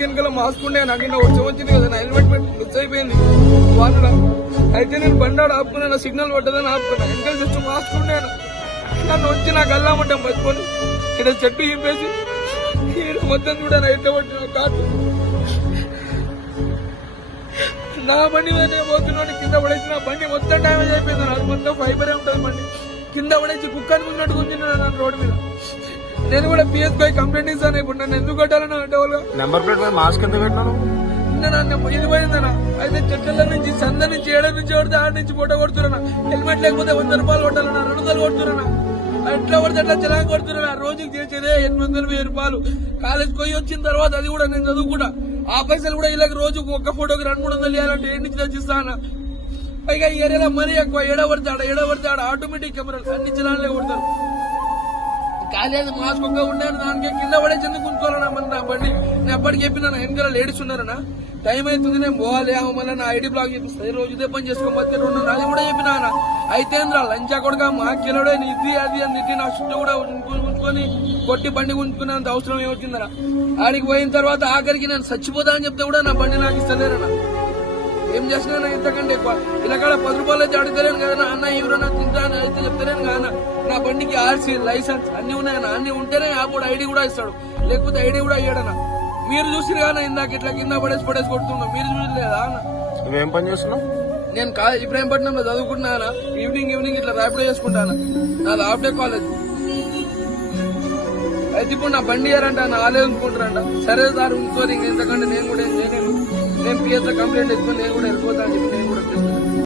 Helmet కింద మాసుకుంటే నాకు వచ్చి వచ్చింది కదా నా హెల్మెట్ మిస్ అయిపోయింది వాళ్ళు. అయితే నేను బండాడు ఆపుకున్నాను, సిగ్నల్ పడ్డదని ఆపుకున్నా, వెనకాల జస్ట్ మాసుకున్నాను. నన్ను వచ్చి నాకు అల్లామంటాం పట్టుకొని ఇక్కడ చెట్టు ఇప్పేసి మొత్తం చూడాను అయితే పట్టిన కాటు నా బండి మీద పోతున్నాడు. కింద పడేసి నా బండి మొత్తం డ్యామేజ్ అయిపోయింది. నాకు మొత్తం ఫైబరే ఉంటుంది బండి. కింద పడేసి కుక్క అనుకున్నట్టు కూర్చున్నాడు నన్ను రోడ్డు మీద. నేను కూడా పిఎస్ పై కంప్లైంట్ ఇస్తాను. ఇప్పుడు నన్ను ఎందుకు కట్టాలని అంటే నెంబర్ ప్లేట్ మీద మాస్క్ ఎందుకు పెట్టినాను? నన్ను ఇది పోయిందనా. అయితే చెట్ల నుంచి సంద నుంచి ఏడ నుంచి కొడితే ఆడ నుంచి ఫోటో కొడుతున్నా. హెల్మెట్ లేకపోతే 100 రూపాయలు కొట్టాలన్నా, 200 కొడుతున్నా. ఎట్లా పడితే అట్లా చలాన్ కొడుతున్నా. రోజుకి చేసేదే 800, 1000 రూపాయలు. కాలేజ్కి పోయి వచ్చిన తర్వాత అది కూడా నేను చదువుకుంటా. ఆ పైసలు కూడా ఇలాగ రోజుకు ఒక్క ఫోటోకి 200-300 ఇవ్వాలంటే ఏడు నుంచి తెచ్చిస్తానా. పైగా ఈ ఏరియాలో మరీ ఎక్కువ ఏడబడితే ఆడ ఆటోమేటిక్ కెమెరాలు అన్ని చలాన్లే కొడతారు. కాలేదు మాస్క్ ఒక్క ఉండేది దానికి కింద పడే చెందుకు ఉంచుకోవాలన్నా మన నా బండి. నేను అప్పటికి చెప్పిన వెనకాల లేడీస్ ఉన్నారన్నా, టైం అవుతుంది నేను పోవాలి, మళ్ళీ నా ఐడి బ్లాక్ చేపిస్తాయి, రోజు ఇదే పని చేసుకోమని అది కూడా చెప్పిన. అయితే లంచా కొడుక మా కిలోడే ఇది అది అని తిట్టి నా చుట్టూ కూడా ఉంచుకొని కొట్టి బండి ఉంచుకునేంత అవసరం ఏమొచ్చిందరా. ఆడికి పోయిన తర్వాత ఆఖరికి నేను చచ్చిపోతా అని చెప్తే కూడా నా బండి నాకు ఇస్తలేరన్నా. ఏం చేసినా ఇంతకంటే ఎక్కువ ఇలా కాడ 10 రూపాయలు అయితే అడుగుతలేను కదా అన్న, ఎవరన్నా తింటాను అయితే చెప్తలేను కదా. నా బండికి ఆర్సీ, లైసెన్స్ అన్ని ఉన్నాయన్న. అన్ని ఉంటేనే అప్పుడు ఐడి కూడా ఇస్తాడు, లేకపోతే ఐడి కూడా అయ్యాడన్నా. మీరు చూసిరు కానీ ఇందాక ఇట్లా కింద పడేసి కొడుతున్నాం, మీరు చూడలేదా అన్న? నువ్వేం పని చేస్తున్నావు? నేను ఇబ్రాహీంపట్నంలో చదువుకుంటున్నానా. ఈవినింగ్ ఇట్లా ర్యాపిడో చేసుకుంటాను. నాది హాఫ్ డే కాలేజ్. అయితే ఇప్పుడు నా బండి ఇయ్యారంట, నా ఆలయం ఉంచుకుంటారంట. సరే సార్ ఉంచుకోరు, ఇంతకంటే నేను కూడా ఏం చేయలేను. నేను పిఎస్ కంప్లైంట్ ఇచ్చుకొని నేను కూడా వెళ్ళిపోతా అని చెప్పి నేను కూడా